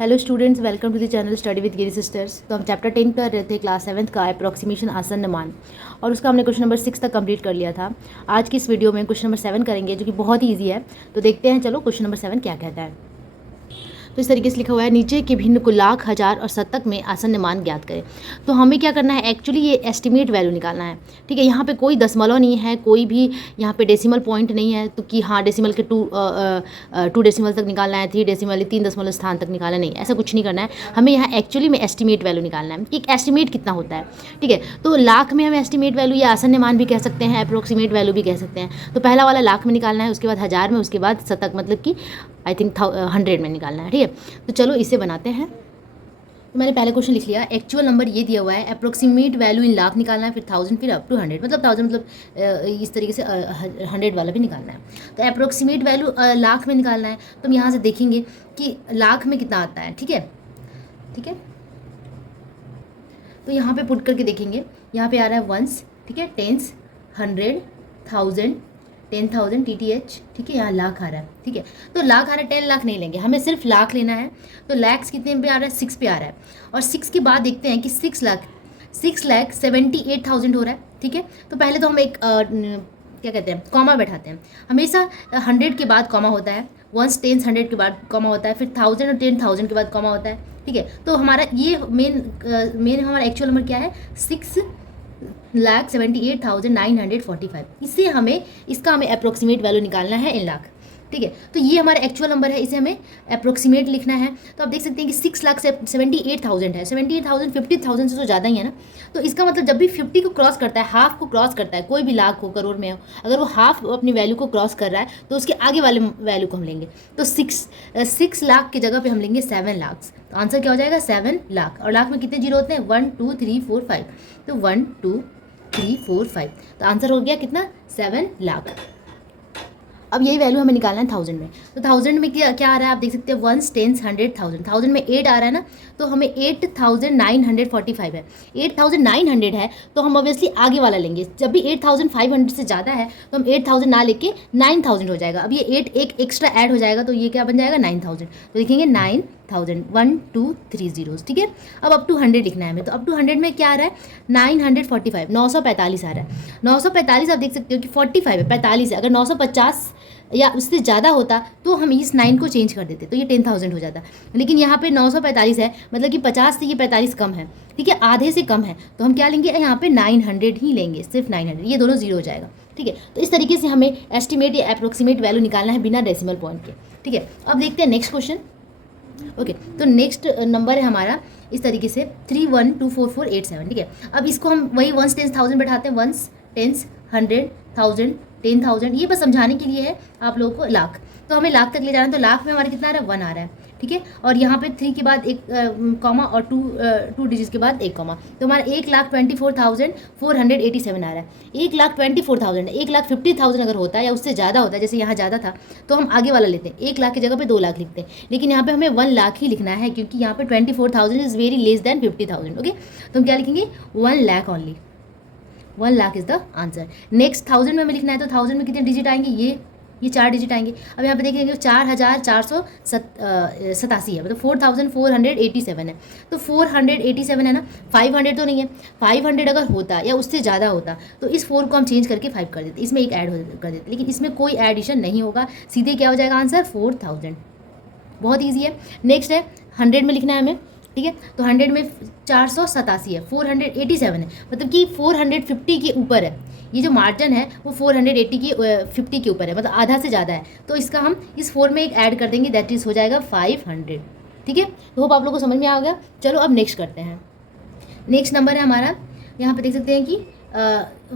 Hello students, welcome to the channel study with Giri sisters. तो हम chapter 10 कर रहे थे, क्लास 7th का अप्रॉक्सीमेशन आसन मान, और उसका हमने क्वेश्चन नंबर 6 तक कंप्लीट कर लिया था। आज की इस वीडियो में क्वेश्चन नंबर 7 करेंगे, जो कि बहुत ही ईजी है। तो देखते हैं, चलो क्वेश्चन नंबर 7 क्या कहता है। तो इस तरीके से लिखा हुआ है, नीचे के भिन्न को लाख, हज़ार और शतक में आसन्न मान ज्ञात करें। तो हमें क्या करना है, एक्चुअली ये एस्टिमेट वैल्यू निकालना है। ठीक है, यहाँ पे कोई दशमलव नहीं है, कोई भी यहाँ पे डेसिमल पॉइंट नहीं है, तो कि हाँ डेसिमल के टू डेसिमल तक निकालना है, 3 डेसिमल 3 दशमलव स्थान तक निकालना नहीं, ऐसा कुछ नहीं करना है। हमें यहाँ एक्चुअली में एस्टिमेट वैल्यू निकालना है कि एक एस्टिमेट कितना होता है। ठीक है, तो लाख में हम एस्टिमेट वैल्यू या आसन्न मान भी कह सकते हैं, अप्रोक्सीमेट वैल्यू भी कह सकते हैं। तो पहला वाला लाख में निकालना है, उसके बाद हज़ार में, उसके बाद शतक मतलब कि आई थिंक 100 में निकालना है। ठीक है, तो चलो इसे बनाते हैं। तो मैंने पहले क्वेश्चन लिख लिया। एक्चुअल नंबर ये दिया हुआ है, अप्रोक्सीमेट वैल्यू इन लाख निकालना है, फिर 1000, फिर अप टू 100, मतलब 1000 मतलब इस तरीके से 100 वाला भी निकालना है। तो अप्रोक्सीमेट वैल्यू लाख में निकालना है, तो हम यहाँ से देखेंगे कि लाख में कितना आता है। ठीक है, ठीक है, तो यहाँ पे पुट करके देखेंगे। यहाँ पे आ रहा है वंस, ठीक है, टेंस, 100, 1000, 10,000 TTH। ठीक है, यहाँ लाख आ रहा है। ठीक है, तो लाख आ रहा है, 10 लाख नहीं लेंगे, हमें सिर्फ लाख लेना है। तो लैक्स कितने पे आ रहा है, 6 पे आ रहा है। और 6 के बाद देखते हैं कि 6,78,000 हो रहा है। ठीक है, तो पहले तो हम एक क्या कहते हैं, कॉमा बैठाते हैं। हमेशा 100 के बाद कॉमा होता है, वंस टेंस 100 के बाद कॉमा होता है, फिर 1000 और 10,000 के बाद कॉमा होता है। ठीक है, तो हमारा ये मेन हमारा एक्चुअल नंबर क्या है, 6,78,945। इससे हमें इसका अप्रोक्सीमेट वैल्यू निकालना है इन लाख। ठीक है, तो ये हमारा एक्चुअल नंबर है, इसे हमें अप्रोक्सीमेट लिखना है। तो आप देख सकते हैं कि 6,78,000 है। 78,000 50,000 से तो ज़्यादा ही है ना। तो इसका मतलब जब भी 50 को क्रॉस करता है, हाफ को क्रॉस करता है, कोई भी लाख हो, करोड़ में हो, अगर वो हाफ अपनी वैल्यू को क्रॉस कर रहा है, तो उसके आगे वाले वैल्यू को हम लेंगे। तो 6 लाख की जगह पे हम लेंगे 7 लाख। तो आंसर क्या हो जाएगा, 7 लाख। और लाख में कितने जीरो होते हैं, 1 2 3 4 5। तो 1 2 3 4 5, तो आंसर हो गया कितना, 7 लाख। अब यही वैल्यू हमें निकालना है 1000 में। तो 1000 में क्या क्या आ रहा है, आप देख सकते हैं, 1 10 100 1000। 1000 में 8 आ रहा है ना, तो हमें 8,945 है। 8,900 है, तो हम ऑब्वियसली आगे वाला लेंगे। जब भी 8,500 से ज़्यादा है, तो हम 8,000 ना लेके 9,000 हो जाएगा। अब ये 8 एक एक्स्ट्रा ऐड हो जाएगा, तो ये क्या बन जाएगा, 9,000। तो लिखेंगे 9,000, 1 2 3 zeros। ठीक है, अब अप टू 100 लिखना है हमें। तो अप टू 100 में क्या आ रहा है, 945, 945 आ रहा है। 945 आप देख सकते हो कि 45 है, 45 है। अगर 950 या उससे ज़्यादा होता तो हम इस 9 को चेंज कर देते, तो ये 10,000 हो जाता। लेकिन यहाँ पे 945 है, मतलब कि 50 से ये 45 कम है। ठीक है, आधे से कम है, तो हम क्या लेंगे, यहाँ पे 900 ही लेंगे, सिर्फ 900। ये दोनों जीरो हो जाएगा। ठीक है, तो इस तरीके से हमें एस्टिमेट या अप्रोक्सीमेट वैल्यू निकालना है बिना डेसिमल पॉइंट के। ठीक है, अब देखते हैं नेक्स्ट क्वेश्चन। ओके, तो नेक्स्ट नंबर है हमारा इस तरीके से 312447। ठीक है, अब इसको हम वही वंस टेंस 1000 बैठाते हैं। वंस टेंस 100 1000 10,000, ये बस समझाने के लिए है आप लोगों को लाख। तो हमें लाख तक ले जाना है, तो लाख में हमारा कितना आ रहा है, 1 आ रहा है। ठीक है, और यहाँ पे 3 के बाद एक कॉमा और 2 डिजिट के बाद एक कॉमा, तो हमारा 1,24,487 आ रहा है। 1,24,000, 1,50,000 अगर होता है या उससे ज़्यादा होता है, जैसे यहाँ ज़्यादा था, तो हम आगे वाला लेते हैं, 1 लाख की जगह पे 2 लाख लिखते हैं। लेकिन यहाँ पे हमें 1 लाख ही लिखना है, क्योंकि यहाँ पे 24,000 is very less than 50,000। Okay, तो हम क्या लिखेंगे, 1 lakh only. 1 lakh is the answer. Next 1000 में हमें लिखना है, तो 1000 में कितने डिजिट आएंगे, ये 4 डिजिट आएंगे। अब यहाँ पे देखेंगे 4,487 है, मतलब 4,487 है। तो 487 है ना, 500 तो नहीं है। 500 अगर होता या उससे ज़्यादा होता, तो इस 4 को हम चेंज करके 5 कर देते, इसमें एक ऐड कर देते। लेकिन इसमें कोई एडिशन नहीं होगा, सीधे क्या हो जाएगा आंसर, 4000। बहुत ईजी है। नेक्स्ट है 100 में लिखना है हमें। ठीक है, तो 100 में 487 है, 487 है, मतलब कि 450 के ऊपर है। ये जो मार्जिन है वो 480 की 50 के ऊपर है, मतलब आधा से ज़्यादा है। तो इसका हम इस 4 में एक ऐड कर देंगे, दैट इज़ हो जाएगा 500। ठीक है, तो होप आप लोगों को समझ में आ गया। चलो अब नेक्स्ट करते हैं। नेक्स्ट नंबर है हमारा, यहाँ पे देख सकते हैं कि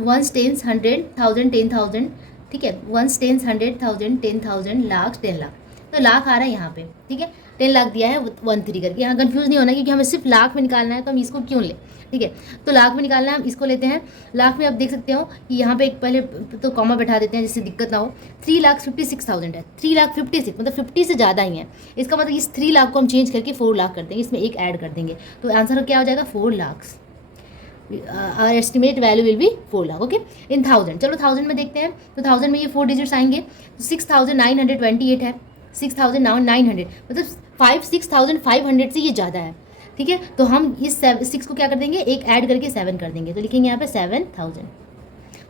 वंस टेंस 100 1000 10,000। ठीक है, वंस टेंस 100 1000 10,000 लाख 10 लाख। तो लाख आ रहा है यहाँ पे। ठीक है, 10 लाख दिया है 1 3 करके। यहाँ कंफ्यूज नहीं होना, क्योंकि हमें सिर्फ लाख में निकालना है, तो हम इसको क्यों लें। ठीक है, तो लाख में निकालना है, हम इसको लेते हैं। लाख में आप देख सकते हो कि यहाँ पे एक पहले तो कॉमा बैठा देते हैं, जिससे दिक्कत ना हो। 3,56,000 है, 3,56,000 मतलब 50 से ज़्यादा ही है। इसका मतलब इस 3 लाख को हम चेंज करके 4 लाख कर देंगे, इसमें एक ऐड कर देंगे, तो आंसर क्या हो जाएगा, 4 lakh. Our estimate value will be 4 lakh. Okay, in 1000। चलो 1000 में देखते हैं, तो 1000 में ये 4 डिजिट्स आएंगे, तो 6,928 है। 6,900 मतलब 6,500 से ये ज़्यादा है, ठीक है। तो हम इस 6 को क्या कर देंगे, एक ऐड करके 7 कर देंगे, तो लिखेंगे यहाँ पे 7,000।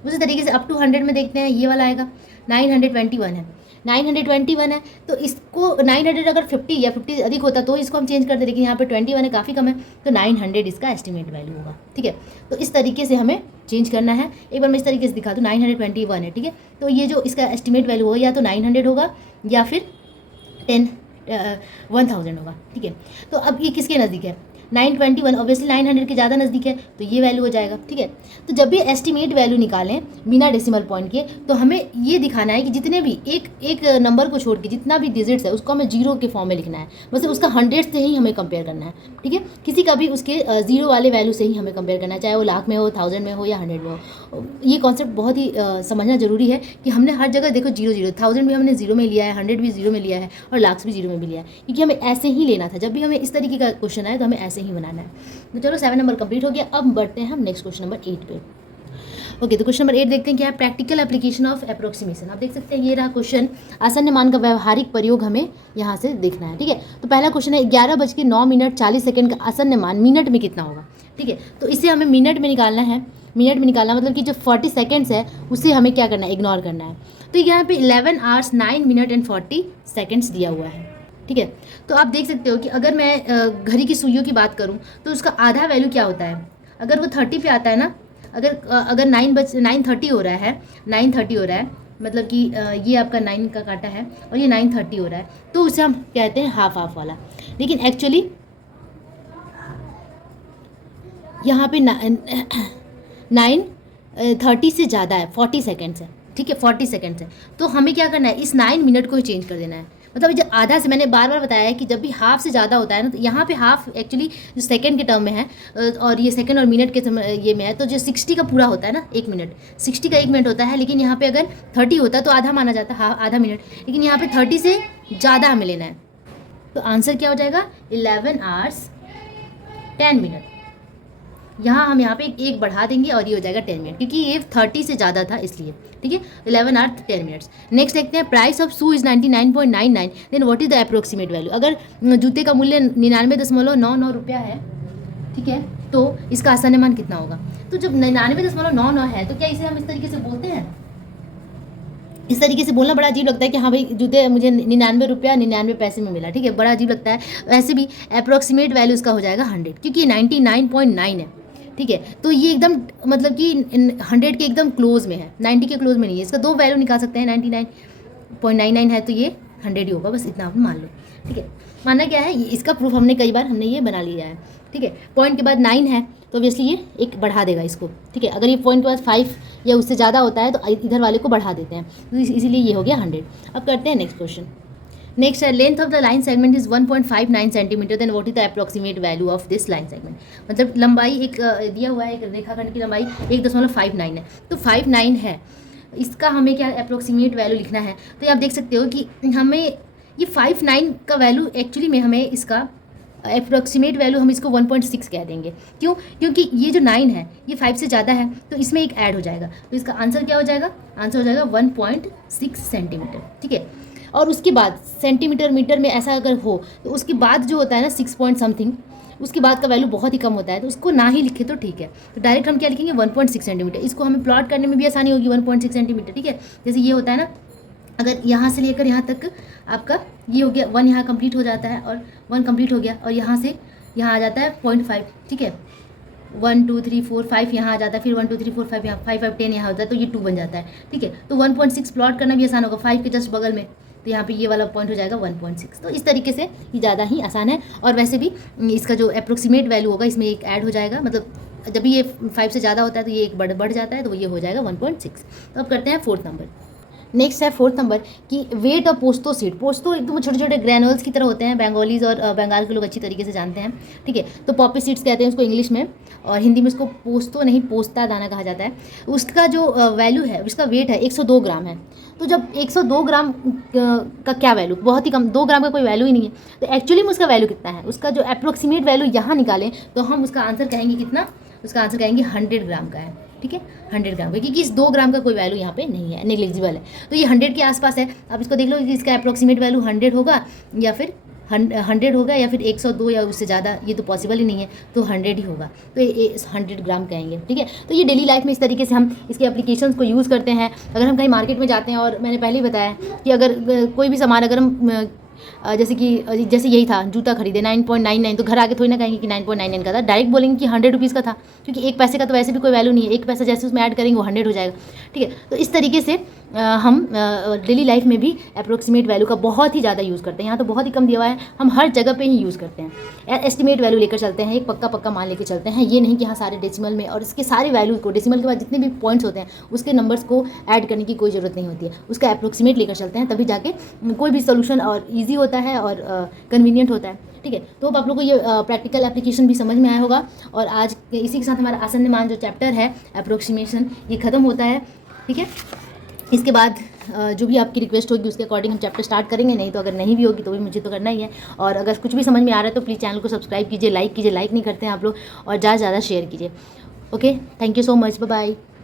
उसी तरीके से अप टू 100 में देखते हैं, ये वाला आएगा 921 है, 921 है। तो इसको 900 अगर 50 या 50 अधिक होता तो इसको हम चेंज करते, लेकिन यहाँ पे 21 है, काफ़ी कम है, तो 900 इसका एस्टिमेट वैल्यू होगा, ठीक है। तो इस तरीके से हमें चेंज करना है। एक बार मैं इस तरीके से दिखा दूँ, 921 है, ठीक है। तो ये जो इसका एस्टिमेट वैल्यू होगा या तो 900 होगा या फिर 1000 होगा, ठीक है। तो अब ये किसके नज़दीक है, 921, ऑब्वियसली 900 के ज़्यादा नज़दीक है, तो ये वैल्यू हो जाएगा, ठीक है। तो जब भी एस्टिमेट वैल्यू निकालें बिना डेसिमल पॉइंट के, तो हमें ये दिखाना है कि जितने भी एक नंबर को छोड़ के जितना भी डिजिट्स है उसको हमें जीरो के फॉर्म में लिखना है, मतलब उसका 100 से ही हमें कंपेयर करना है, ठीक है। किसी का भी उसके जीरो वाले वैल्यू से ही हमें कंपेयर करना है, चाहे वो लाख में हो, 1000 में हो या 100 में हो। ये कॉन्सेप्ट बहुत ही समझना जरूरी है कि हमने हर जगह देखो जीरो जीरो, 1000 भी हमने जीरो में लिया है, 100 भी जीरो में लिया है और लाख्स भी जीरो में भी लिया है, क्योंकि हमें ऐसे ही लेना था। जब भी हमें इस तरीके का क्वेश्चन आए तो हमें ऐसे ही बनाना है। तो चलो 7 नंबर कंप्लीट हो गया। अब बढ़ते हैं हम नेक्स्ट क्वेश्चन नंबर 8 पे। ओके, तो क्वेश्चन नंबर 8 देखते हैं क्या है, प्रैक्टिकल एप्लीकेशन ऑफ अप्रोक्सीमेशन। आप देख सकते हैं ये रहा क्वेश्चन, आसन्न मान का व्यवहारिक प्रयोग हमें यहाँ से देखना है, ठीक है। तो पहला क्वेश्चन है 11:09:40 का आसन्न मान मिनट में कितना होगा, ठीक है। तो इसे हमें मिनट में निकालना है, मिनट में निकालना मतलब कि जो 40 सेकेंड्स है उसे हमें क्या करना है, इग्नोर करना है। तो यहाँ पे 11 आवर्स 9 मिनट एंड 40 सेकेंड्स दिया हुआ है, ठीक है। तो आप देख सकते हो कि अगर मैं घड़ी की सुइयों की बात करूं तो उसका आधा वैल्यू क्या होता है, अगर वो 30 पे आता है ना, अगर 9:30 हो रहा है, 9:30 हो रहा है, मतलब कि ये आपका 9 का काटा है और ये 9:30 हो रहा है, तो उसे हम कहते हैं हाफ हाफ वाला। लेकिन एक्चुअली यहाँ पे 9:30 से ज़्यादा है, 40 सेकेंड्स है, ठीक है, 40 सेकेंड्स है। तो हमें क्या करना है, इस 9 मिनट को ही चेंज कर देना है। मतलब जो आधा से, मैंने बार बार बताया है कि जब भी हाफ से ज़्यादा होता है ना, तो यहाँ पे हाफ एक्चुअली जो सेकंड के टर्म में है और ये सेकंड और मिनट के ये में है, तो जो 60 का पूरा होता है ना, 1 मिनट, 60 का 1 मिनट होता है। लेकिन यहाँ पे अगर 30 होता तो आधा माना जाता, आधा मिनट, लेकिन यहाँ पे 30 से ज़्यादा हमें लेना है। तो आंसर क्या हो जाएगा, 11 आवर्स 10 मिनट। यहाँ हम यहाँ पे एक बढ़ा देंगे और ये हो जाएगा 10 मिनट, क्योंकि ये 30 से ज़्यादा था इसलिए, ठीक है। 11 आवर्स 10 मिनट्स। नेक्स्ट देखते हैं, price of shoe is 99.99, then what is the approximate value. अगर जूते का मूल्य 99.99 रुपया है, ठीक है, तो इसका आसन्न मान कितना होगा। तो जब 99.99 है तो क्या इसे हम इस तरीके से बोलते हैं, इस तरीके से बोलना बड़ा अजीब लगता है कि हाँ भाई जूते मुझे 99 रुपया 99 पैसे में मिला, ठीक है, बड़ा अजीब लगता है। वैसे भी अप्रोक्सीमेट वैल्यू इसका हो जाएगा 100, क्योंकि ये 99.9 है, ठीक है। तो ये एकदम मतलब कि 100 के एकदम क्लोज में है, 90 के क्लोज में नहीं है। इसका दो वैल्यू निकाल सकते हैं, 99.99 है तो ये 100 ही होगा, बस इतना आप मान लो, ठीक है। मानना क्या है, इसका प्रूफ हमने कई बार ये बना लिया है, ठीक है। पॉइंट के बाद 9 है तो ऑब्वियसली ये एक बढ़ा देगा इसको, ठीक है। अगर ये पॉइंट के बाद 5 या उससे ज़्यादा होता है तो इधर वाले को बढ़ा देते हैं, तो इसीलिए ये हो गया 100। अब करते हैं नेक्स्ट क्वेश्चन। नेक्स्ट है, length of the line segment is 1.59 centimetre, then what is the approximate value of this line segment. मतलब लंबाई एक दिया हुआ है, एक रेखाखंड की लंबाई 1.59 है, तो 59 है, इसका हमें क्या अप्रोक्सीमेट वैल्यू लिखना है। तो आप देख सकते हो कि हमें ये 59 का वैल्यू एक्चुअली में हमें इसका अप्रोक्सीमेट वैल्यू हम इसको 1.6 कह देंगे। क्यों, क्योंकि ये जो 9 है ये 5 से ज़्यादा है, तो इसमें एक ऐड हो जाएगा, तो इसका आंसर क्या हो जाएगा, आंसर हो जाएगा 1.6 सेंटीमीटर, ठीक है। और उसके बाद सेंटीमीटर मीटर में ऐसा अगर हो तो उसके बाद जो होता है ना 6 पॉइंट समथिंग, उसके बाद का वैल्यू बहुत ही कम होता है, तो उसको ना ही लिखे तो ठीक है। तो डायरेक्ट हम क्या लिखेंगे, 1.6 सेंटीमीटर। इसको हमें प्लॉट करने में भी आसानी होगी, 1.6 सेंटीमीटर, ठीक है। जैसे ये होता है ना, अगर यहाँ से लेकर यहाँ तक आपका ये हो गया 1, यहाँ कंप्लीट हो जाता है और 1 कंप्लीट हो गया, और यहाँ से यहाँ आ जाता है 0.5, ठीक है। 1 2 3 4 5 यहाँ आ जाता है, फिर 1 2 3 4 5 यहाँ 5 5 10 यहाँ होता है, तो ये 2 बन जाता है, ठीक है। तो 1.6 प्लॉट करना भी आसान होगा, 5 के जस्ट बगल में, तो यहाँ पे ये वाला पॉइंट हो जाएगा 1.6। तो इस तरीके से ये ज़्यादा ही आसान है। और वैसे भी इसका जो अप्रोक्सीमेट वैल्यू होगा इसमें एक ऐड हो जाएगा, मतलब जब भी ये 5 से ज़्यादा होता है तो ये एक बढ़ जाता है, तो ये हो जाएगा 1.6। तो अब करते हैं 4th नंबर। नेक्स्ट है 4th नंबर कि वेट ऑफ पोस्तो सीड। पोस्तो एकदम छोटे छोटे ग्रैनुअल्स की तरह होते हैं, बंगालीज और बंगाल के लोग अच्छी तरीके से जानते हैं, ठीक है। तो पॉपी सीड्स कहते हैं उसको इंग्लिश में, और हिंदी में उसको पोस्तो नहीं पोस्ता दाना कहा जाता है। उसका जो वैल्यू है, उसका वेट है 102 ग्राम है। तो जब 102 ग्राम का क्या वैल्यू, बहुत ही कम, 2 ग्राम का कोई वैल्यू ही नहीं है, तो एक्चुअली में उसका वैल्यू कितना है, उसका जो अप्रोक्सीमेट वैल्यू यहाँ निकालें तो हम उसका आंसर कहेंगे कितना, उसका आंसर कहेंगे 100 ग्राम का है, ठीक है, 100 ग्राम का, क्योंकि इस 2 ग्राम का कोई वैल्यू यहाँ पे नहीं है, नेग्लिजिबल है। तो ये 100 के आसपास है। अब इसको देख लो कि इसका अप्रोक्सीमेट वैल्यू 100 होगा या फिर 100 होगा या फिर 102 या उससे ज़्यादा, ये तो पॉसिबल ही नहीं है, तो 100 ही होगा, तो 100 ग्राम कहेंगे, ठीक है। तो ये डेली लाइफ में इस तरीके से हम इसके एप्लीकेशंस को यूज़ करते हैं। अगर हम कहीं मार्केट में जाते हैं, और मैंने पहले ही बताया कि अगर कोई भी सामान अगर हम जैसे यही था, जूता खरीदे 9.99, तो घर आके थोड़ी ना कहेंगे कि 9.99 का था, डायरेक्ट बोलेंगे कि 100 रुपीज़ का था, क्योंकि 1 पैसे का तो वैसे भी कोई वैल्यू नहीं है, 1 पैसा जैसे उसमें ऐड करेंगे वो 100 हो जाएगा, ठीक है। तो इस तरीके से हम डेली लाइफ में भी अप्रोक्सीमेट वैल्यू का बहुत ही ज़्यादा यूज़ करते हैं। यहाँ तो बहुत ही कम दिया हुआ है, हम हर जगह पे ही यूज़ करते हैं। एस्टिमेट वैल्यू लेकर चलते हैं, एक पक्का मान लेकर चलते हैं, ये नहीं कि हाँ सारे डेसिमल में, और इसके सारे वैल्यूज़ को, डेसिमल के बाद जितने भी पॉइंट्स होते हैं उसके नंबर्स को ऐड करने की कोई ज़रूरत नहीं होती है, उसका अप्रोक्सीमेट लेकर चलते हैं, तभी जाके कोई भी सोल्यूशन और ईजी होता है और कन्वीनियंट होता है, ठीक है। तो आप लोग को ये प्रैक्टिकल एप्लीकेशन भी समझ में आया होगा, और आज इसी के साथ हमारा आसन्न जो चैप्टर है अप्रोक्सीमेशन, ये ख़त्म होता है, ठीक है। इसके बाद जो भी आपकी रिक्वेस्ट होगी उसके अकॉर्डिंग हम चैप्टर स्टार्ट करेंगे, नहीं तो अगर नहीं भी होगी तो भी मुझे तो करना ही है। और अगर कुछ भी समझ में आ रहा है तो प्लीज़ चैनल को सब्सक्राइब कीजिए, लाइक कीजिए, लाइक नहीं करते हैं आप लोग, और ज़्यादा से ज़्यादा शेयर कीजिए। Okay, thank you so much, bye bye.